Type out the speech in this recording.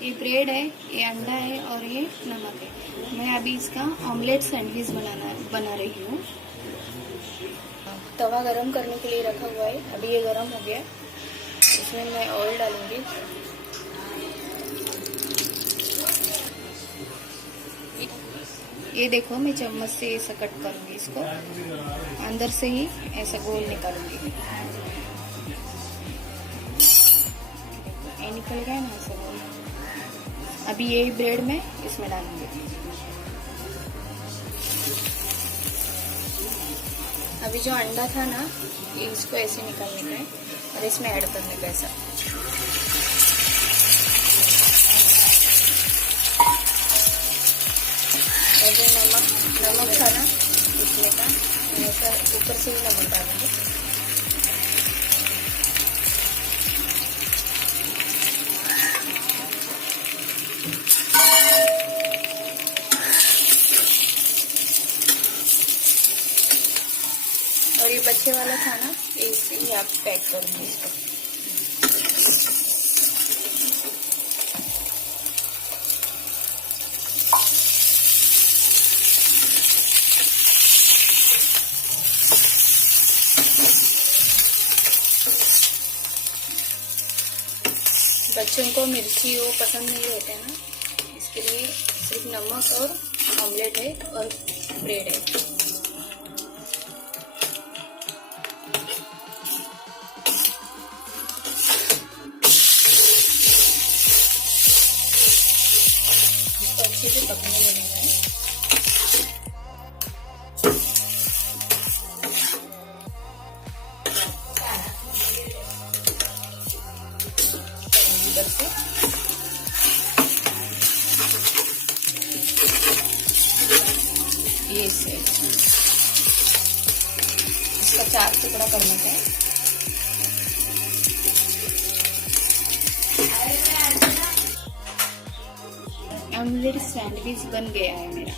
ये ब्रेड है, ये अंडा है और ये नमक है। मैं अभी इसका ऑमलेट सैंडविच बना रही हूँ। तवा गरम करने के लिए रखा हुआ है। अभी ये गरम हो गया, इसमें मैं ऑयल डालूंगी। ये देखो, मैं चम्मच से ऐसा कट करूंगी इसको, अंदर से ही ऐसा गोल निकालूंगी। ये निकल गया ना ऐसा गोल। अभी ये ब्रेड में इसमें डालूंगी। अभी जो अंडा था ना, इसको ऐसे निकालने का है और इसमें ऐड करने का ऐसा। और जो नमक था ना इसमें का, ऐसा ऊपर से ही नमक डालूंगी। और ये बच्चे वाला था ना, इसे ही आप पैक करूंगी इसको। बच्चों को मिर्ची वो पसंद नहीं रहते हैं ना, इसके लिए सिर्फ नमक और ऑमलेट है और ब्रेड है। अच्छे से पकने लगेगा। इधर से ये से इसका 4 टुकड़ा करने का है। ऑमलेट सैंडविच बन गया है मेरा।